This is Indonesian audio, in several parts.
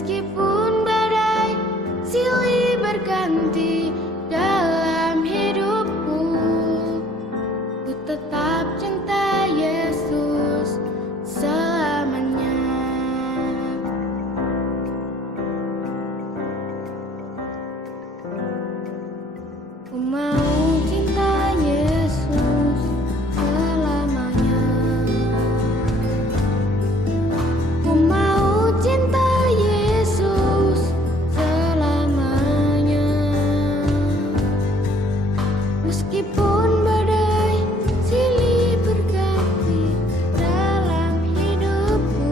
Meskipun badai silih berganti dalam hidupku, ku tetap cinta Yesus selamanya. Ku mau cinta Yesus selamanya. Ku mau cinta Yesus selamanya. Meskipun badai silih berganti dalam hidupku,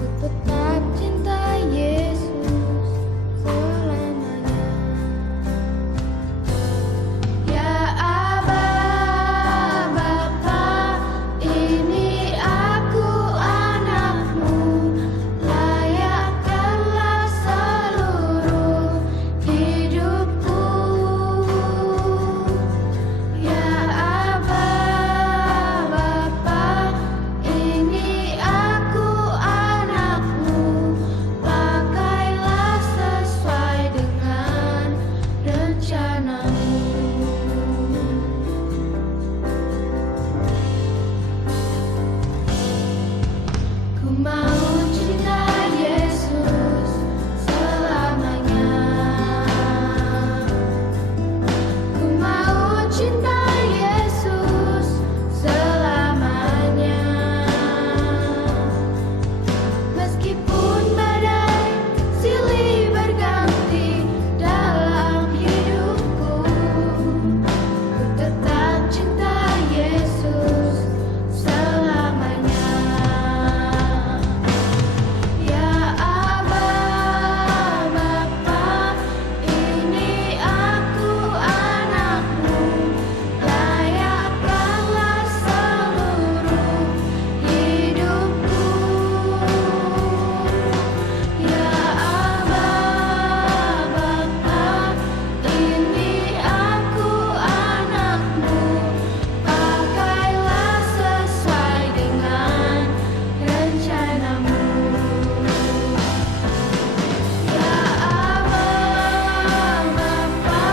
ku tetap cinta Yesus selamanya. Ya Aba, Bapa, ini aku anakmu, layakkanlah seluruh hidupku. Ya Aba, Bapa, ini aku anakmu, pakailah sesuai dengan rencanamu. Ku mau cinta Yesus selamanya. Ku mau cinta Yesus selamanya. Meskipun badai silih berganti dalam hidupku, ku tetap cinta Yesus selamanya. Ya Aba, Bapa, ini aku anakmu, layakkanlah seluruh hidupku. Ya Aba, Bapa, ini aku anakmu, pakailah sesuai dengan rencanamu. Ya Aba, Bapa,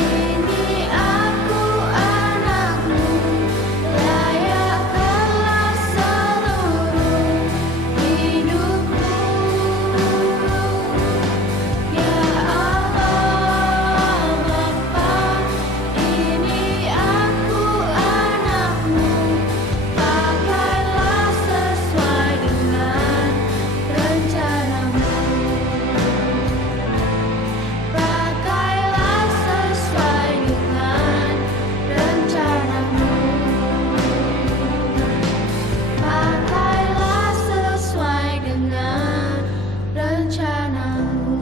ini aku anakmu, layakkanlah seluruh hidupku. Ya Aba, Bapa, ini aku anakmu, pakailah sesuai dengan rencanamu. Pakailah sesuai dengan rencanamu. Pakailah sesuai dengan rencanamu.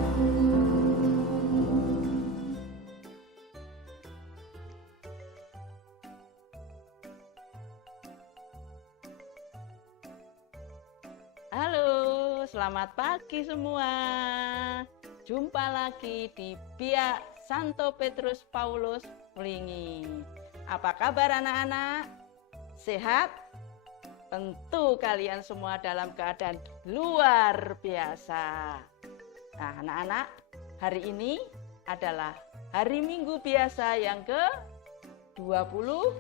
Halo, selamat pagi semua. Jumpa lagi di Biak Santo Petrus Paulus Wlingi. Apa kabar anak-anak? Sehat? Tentu kalian semua dalam keadaan luar biasa. Nah, anak-anak, hari ini adalah hari Minggu biasa yang ke-22.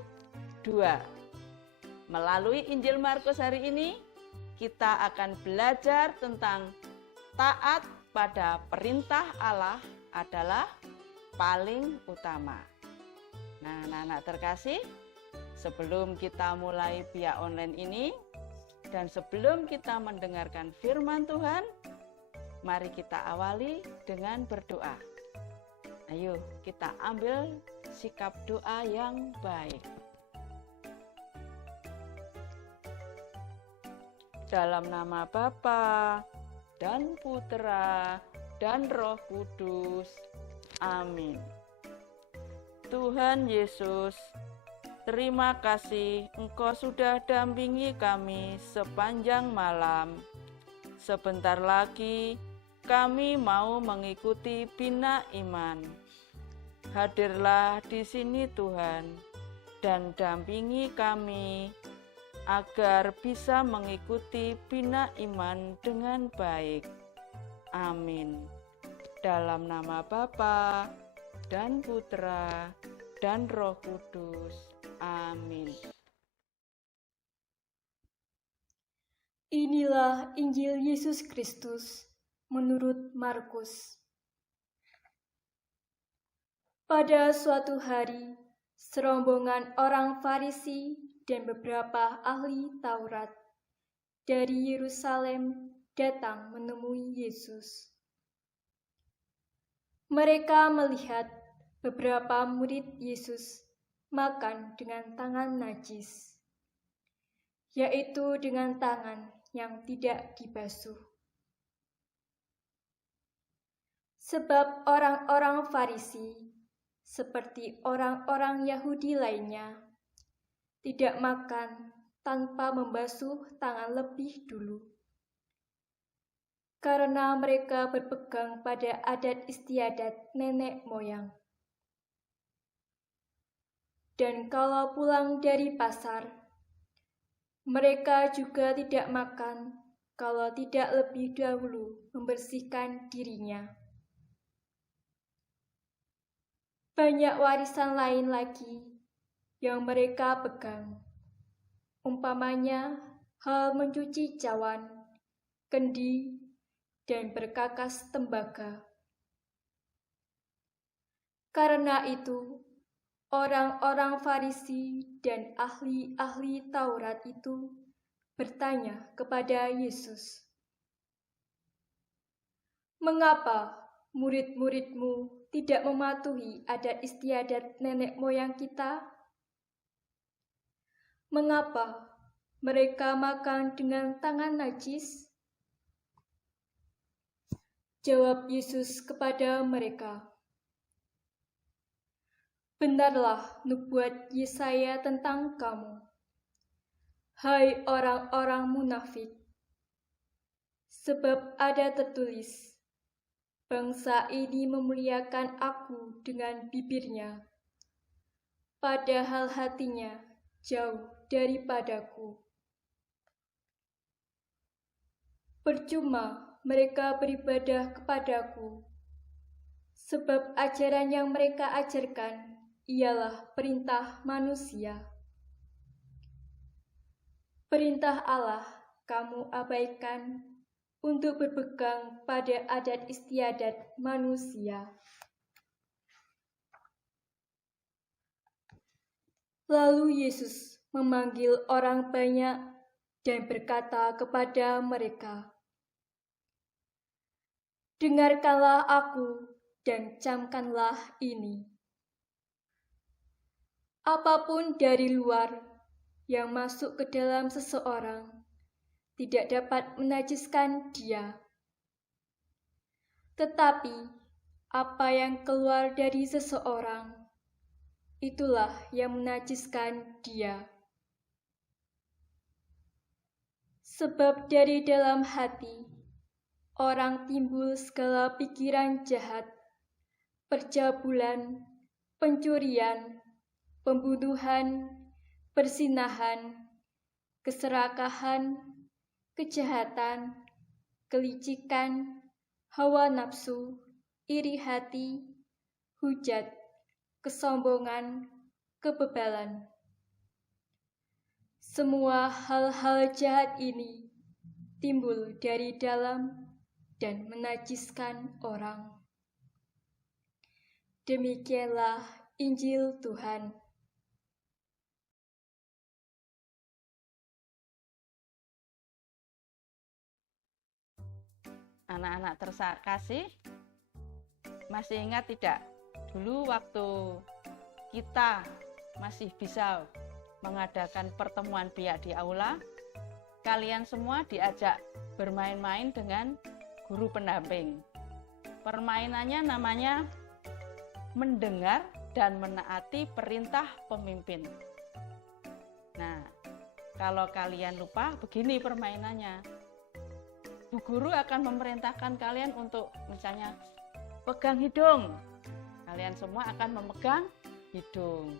Melalui Injil Markus hari ini, kita akan belajar tentang taat pada perintah Allah adalah paling utama. Nah, anak-anak terkasih, sebelum kita mulai Biak online ini dan sebelum kita mendengarkan firman Tuhan, mari kita awali dengan berdoa. Ayo kita ambil sikap doa yang baik. Dalam nama Bapa dan Putra dan Roh Kudus. Amin. Tuhan Yesus, terima kasih Engkau sudah dampingi kami sepanjang malam. Sebentar lagi kami mau mengikuti bina iman. Hadirlah di sini Tuhan dan dampingi kami agar bisa mengikuti bina iman dengan baik. Amin. Dalam nama Bapa dan Putra dan Roh Kudus. Amin. Inilah Injil Yesus Kristus menurut Markus. Pada suatu hari, serombongan orang Farisi dan beberapa ahli Taurat dari Yerusalem datang menemui Yesus. Mereka melihat beberapa murid Yesus makan dengan tangan najis, yaitu dengan tangan yang tidak dibasuh. Sebab orang-orang Farisi, seperti orang-orang Yahudi lainnya, tidak makan tanpa membasuh tangan lebih dulu, karena mereka berpegang pada adat istiadat nenek moyang. Dan kalau pulang dari pasar, mereka juga tidak makan kalau tidak lebih dahulu membersihkan dirinya. Banyak warisan lain lagi yang mereka pegang, umpamanya hal mencuci cawan, kendi, dan berkakas tembaga. Karena itu, orang-orang Farisi dan ahli-ahli Taurat itu bertanya kepada Yesus, "Mengapa murid-muridmu tidak mematuhi adat istiadat nenek moyang kita? Mengapa mereka makan dengan tangan najis?" Jawab Yesus kepada mereka, "Benarlah nubuat Yesaya tentang kamu, hai orang-orang munafik. Sebab ada tertulis, bangsa ini memuliakan Aku dengan bibirnya, padahal hatinya jauh daripadaku. Percuma mereka beribadah kepadaku, sebab ajaran yang mereka ajarkan ialah perintah manusia. Perintah Allah kamu abaikan untuk berpegang pada adat istiadat manusia." Lalu Yesus memanggil orang banyak dan berkata kepada mereka, "Dengarkanlah Aku dan camkanlah ini. Apapun dari luar yang masuk ke dalam seseorang tidak dapat menajiskan dia. Tetapi apa yang keluar dari seseorang, itulah yang menajiskan dia. Sebab dari dalam hati orang timbul segala pikiran jahat, percabulan, pencurian, pembunuhan, perzinahan, keserakahan, kejahatan, kelicikan, hawa nafsu, iri hati, hujat, kesombongan, kebebalan. Semua hal-hal jahat ini timbul dari dalam dan menajiskan orang." Demikianlah Injil Tuhan. Anak-anak terkasih, masih ingat tidak? Dulu waktu kita masih bisa mengadakan pertemuan biak di aula, kalian semua diajak bermain-main dengan guru pendamping. Permainannya namanya mendengar dan menaati perintah pemimpin. Nah, kalau kalian lupa, begini permainannya. Bu guru akan memerintahkan kalian untuk misalnya pegang hidung. Kalian semua akan memegang hidung.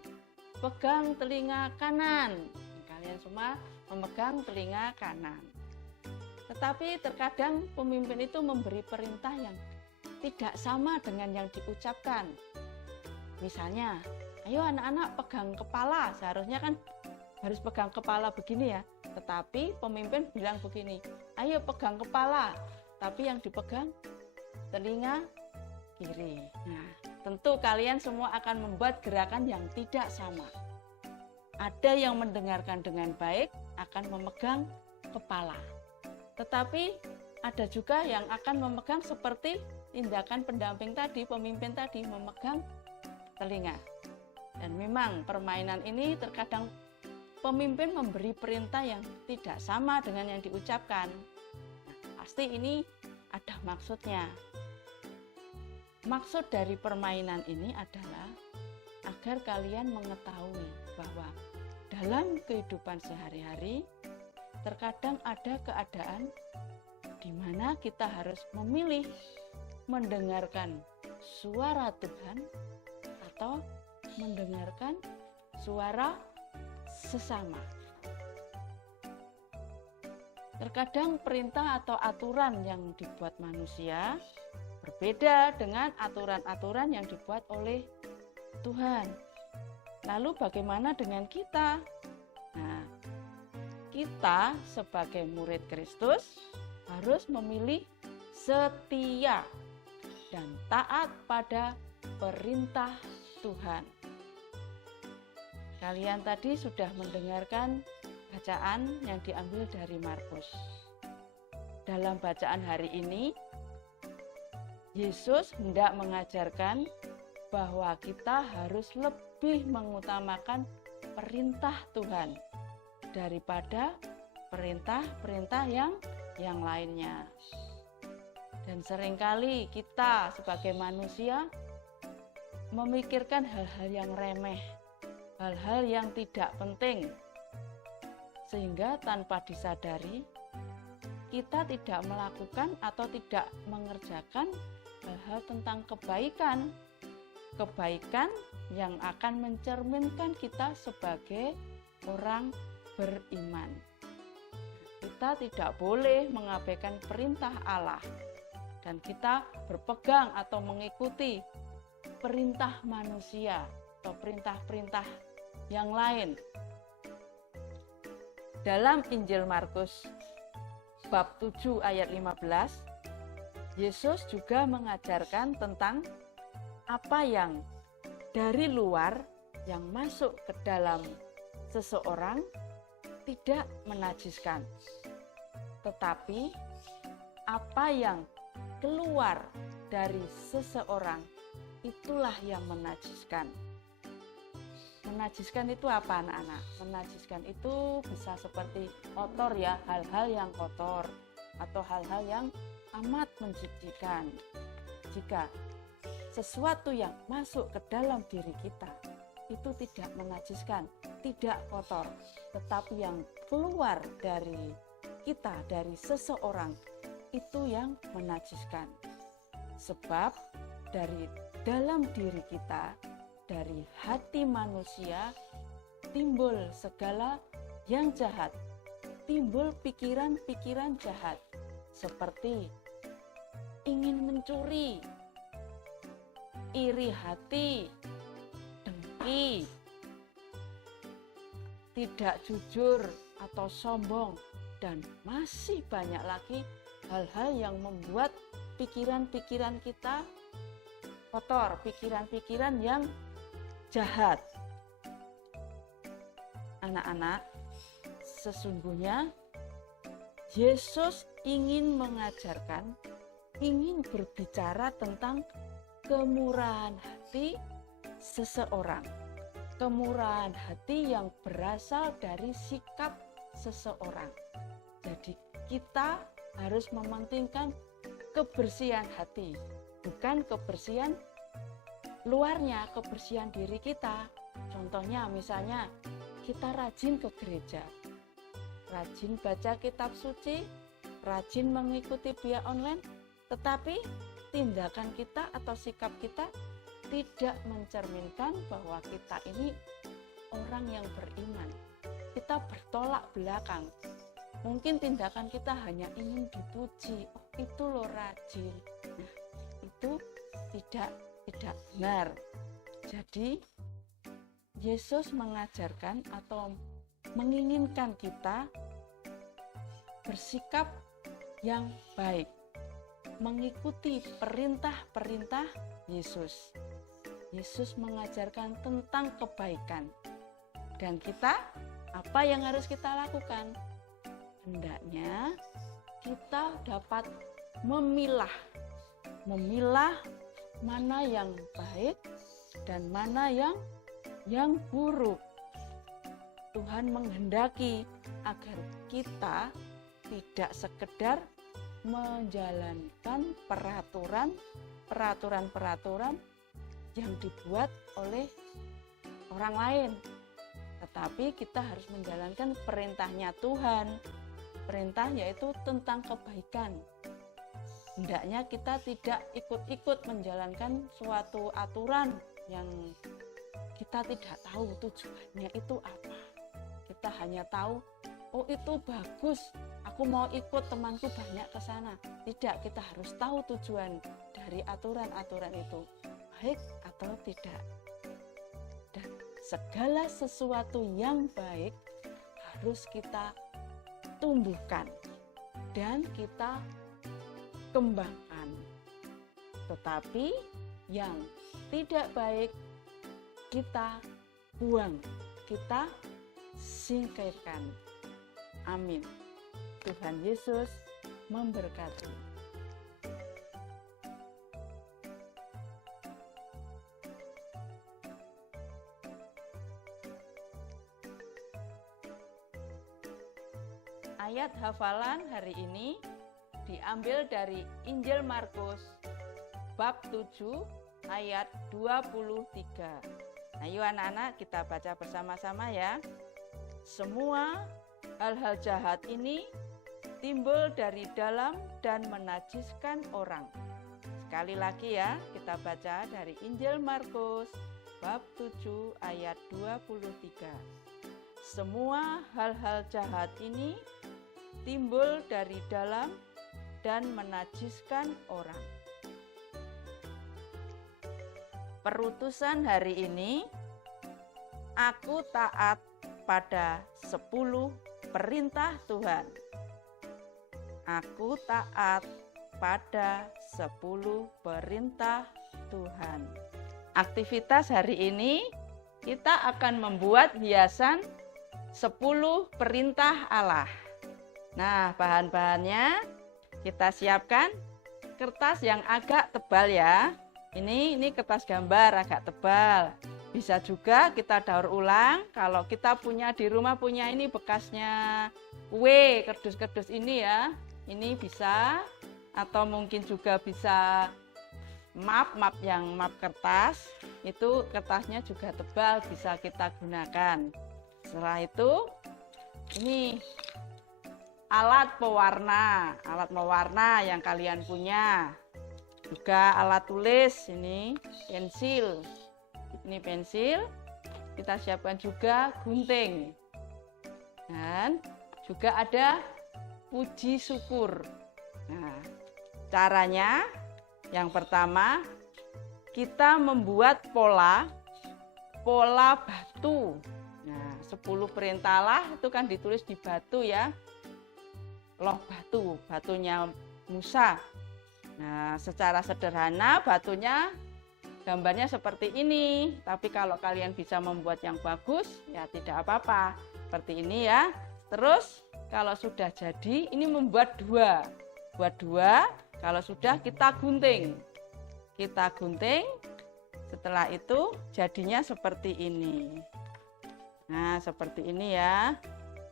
Pegang telinga kanan. Kalian semua memegang telinga kanan. Tetapi terkadang pemimpin itu memberi perintah yang tidak sama dengan yang diucapkan. Misalnya, ayo anak-anak pegang kepala, seharusnya kan harus pegang kepala begini ya. Tetapi pemimpin bilang begini, ayo pegang kepala, tapi yang dipegang telinga kiri. Nah, tentu kalian semua akan membuat gerakan yang tidak sama. Ada yang mendengarkan dengan baik akan memegang kepala. Tetapi ada juga yang akan memegang seperti tindakan pendamping tadi, pemimpin tadi memegang telinga. Dan memang permainan ini terkadang pemimpin memberi perintah yang tidak sama dengan yang diucapkan. Nah, pasti ini ada maksudnya. Maksud dari permainan ini adalah agar kalian mengetahui bahwa dalam kehidupan sehari-hari terkadang ada keadaan di mana kita harus memilih mendengarkan suara Tuhan atau mendengarkan suara sesama. Terkadang perintah atau aturan yang dibuat manusia berbeda dengan aturan-aturan yang dibuat oleh Tuhan. Lalu bagaimana dengan kita? Nah, kita sebagai murid Kristus harus memilih setia dan taat pada perintah Tuhan. Kalian tadi sudah mendengarkan bacaan yang diambil dari Markus. Dalam bacaan hari ini, Yesus hendak mengajarkan bahwa kita harus lebih mengutamakan perintah Tuhan daripada perintah-perintah yang lainnya. Dan seringkali kita sebagai manusia memikirkan hal-hal yang remeh, hal-hal yang tidak penting, sehingga tanpa disadari kita tidak melakukan atau tidak mengerjakan hal-hal tentang kebaikan yang akan mencerminkan kita sebagai orang beriman. Kita tidak boleh mengabaikan perintah Allah dan kita berpegang atau mengikuti perintah manusia atau perintah-perintah yang lain. Dalam Injil Markus bab 7 ayat 15, Yesus juga mengajarkan tentang apa yang dari luar yang masuk ke dalam seseorang tidak menajiskan. Tetapi apa yang keluar dari seseorang itulah yang menajiskan. Menajiskan itu apa anak-anak? Menajiskan itu bisa seperti kotor ya, hal-hal yang kotor atau hal-hal yang amat menjijikkan. Jika sesuatu yang masuk ke dalam diri kita itu tidak menajiskan, tidak kotor, tetapi yang keluar dari kita, dari seseorang itu yang menajiskan. Sebab dari dalam diri kita, dari hati manusia timbul segala yang jahat, timbul pikiran-pikiran jahat seperti ingin mencuri, iri hati, dengki, tidak jujur atau sombong, dan masih banyak lagi hal-hal yang membuat pikiran-pikiran kita kotor, pikiran-pikiran yang jahat. Anak-anak, sesungguhnya Yesus ingin mengajarkan, ingin berbicara tentang kemurahan hati seseorang. Kemurahan hati yang berasal dari sikap seseorang. Jadi kita harus mementingkan kebersihan hati, bukan kebersihan luarnya, kebersihan diri kita. Contohnya misalnya kita rajin ke gereja, rajin baca kitab suci, rajin mengikuti via online, tetapi tindakan kita atau sikap kita tidak mencerminkan bahwa kita ini orang yang beriman, kita bertolak belakang. Mungkin tindakan kita hanya ingin dipuji, oh itu loh rajin. Nah, itu tidak benar. Jadi Yesus mengajarkan atau menginginkan kita bersikap yang baik, mengikuti perintah-perintah Yesus. Yesus mengajarkan tentang kebaikan. Dan kita, apa yang harus kita lakukan? Hendaknya kita dapat memilah mana yang baik dan mana yang buruk. Tuhan menghendaki agar kita tidak sekedar menjalankan peraturan-peraturan yang dibuat oleh orang lain, tetapi kita harus menjalankan perintahnya Tuhan. Perintah yaitu tentang kebaikan. Hendaknya kita tidak ikut-ikut menjalankan suatu aturan yang kita tidak tahu tujuannya itu apa. Kita hanya tahu, oh itu bagus, aku mau ikut, temanku banyak ke sana. Tidak, kita harus tahu tujuan dari aturan-aturan itu, baik atau tidak. Dan segala sesuatu yang baik harus kita tumbuhkan dan kita kembangkan. Tetapi yang tidak baik kita buang, kita singkirkan. Amin. Tuhan Yesus memberkati. Ayat hafalan hari ini diambil dari Injil Markus bab 7 ayat 23. Ayo anak-anak kita baca bersama-sama ya. Semua hal-hal jahat ini timbul dari dalam dan menajiskan orang. Sekali lagi ya, kita baca dari Injil Markus bab 7 ayat 23. Semua hal-hal jahat ini timbul dari dalam dan menajiskan orang. Perutusan hari ini, aku taat pada 10 perintah Tuhan. Aku taat pada 10 perintah Tuhan. Aktivitas hari ini kita akan membuat hiasan 10 perintah Allah. Nah, bahan-bahannya kita siapkan kertas yang agak tebal ya. Ini kertas gambar agak tebal. Bisa juga kita daur ulang kalau kita punya di rumah punya ini bekasnya kue, kerdus-kerdus ini ya. Ini bisa, atau mungkin juga bisa map kertas. Itu kertasnya juga tebal, bisa kita gunakan. Setelah itu ini alat pewarna yang kalian punya. Juga alat tulis, ini pensil. Ini pensil. Kita siapkan juga gunting. Dan juga ada puji syukur. Nah, caranya yang pertama kita membuat pola batu. Nah, 10 perintah Allah itu kan ditulis di batu ya. Loh batunya Musa. Nah, secara sederhana batunya gambarnya seperti ini. Tapi kalau kalian bisa membuat yang bagus, ya tidak apa-apa. Seperti ini ya. Terus kalau sudah jadi, ini membuat 2. Buat 2, kalau sudah kita gunting. Kita gunting, setelah itu jadinya seperti ini. Nah, seperti ini ya.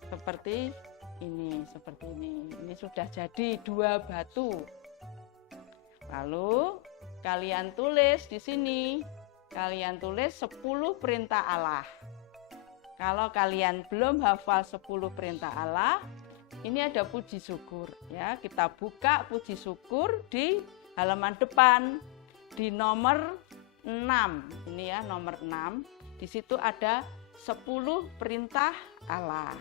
Seperti ini. Ini sudah jadi 2 batu. Lalu kalian tulis di sini. Kalian tulis 10 perintah Allah. Kalau kalian belum hafal 10 perintah Allah, ini ada puji syukur ya. Kita buka puji syukur di halaman depan di nomor 6. Ini ya nomor 6. Di situ ada 10 perintah Allah.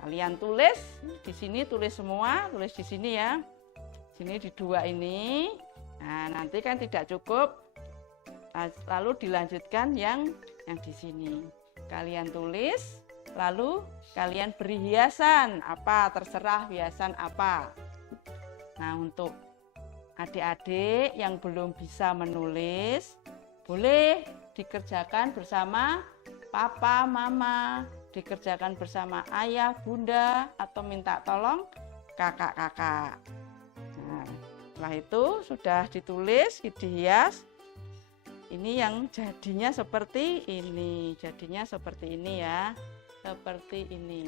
Kalian tulis di sini, tulis semua, tulis di sini ya. Sini di 2 ini. Nah, nanti kan tidak cukup. Lalu dilanjutkan yang di sini. Kalian tulis, lalu kalian beri hiasan apa, terserah hiasan apa. Nah, untuk adik-adik yang belum bisa menulis, boleh dikerjakan bersama papa, mama, dikerjakan bersama ayah, bunda, atau minta tolong kakak-kakak. Nah, setelah itu sudah ditulis, dihias. Ini yang jadinya seperti ini. Jadinya seperti ini ya. Seperti ini.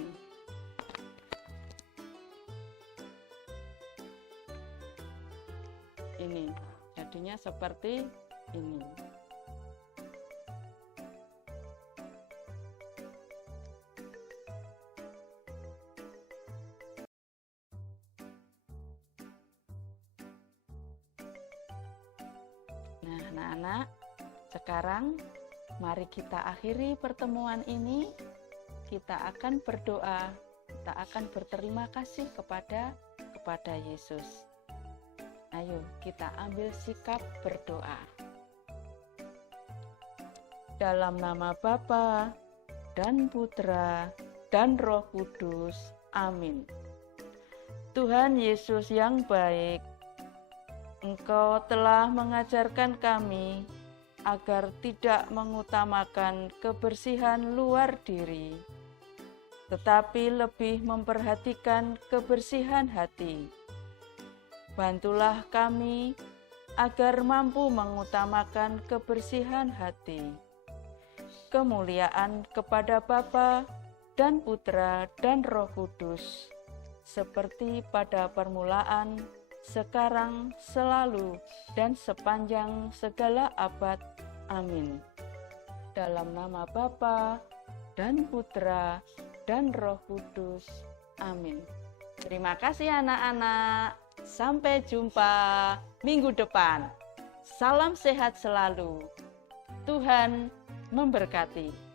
Ini. Jadinya seperti ini. Nah, anak-anak, sekarang mari kita akhiri pertemuan ini. Kita akan berdoa, kita akan berterima kasih kepada Yesus. Ayo kita ambil sikap berdoa. Dalam nama Bapa dan Putra dan Roh Kudus. Amin. Tuhan Yesus yang baik, Engkau telah mengajarkan kami agar tidak mengutamakan kebersihan luar diri, tetapi lebih memperhatikan kebersihan hati. Bantulah kami agar mampu mengutamakan kebersihan hati. Kemuliaan kepada Bapa dan Putra dan Roh Kudus, seperti pada permulaan, sekarang, selalu, dan sepanjang segala abad. Amin. Dalam nama Bapa dan Putra dan Roh Kudus. Amin. Terima kasih anak-anak. Sampai jumpa minggu depan. Salam sehat selalu. Tuhan memberkati.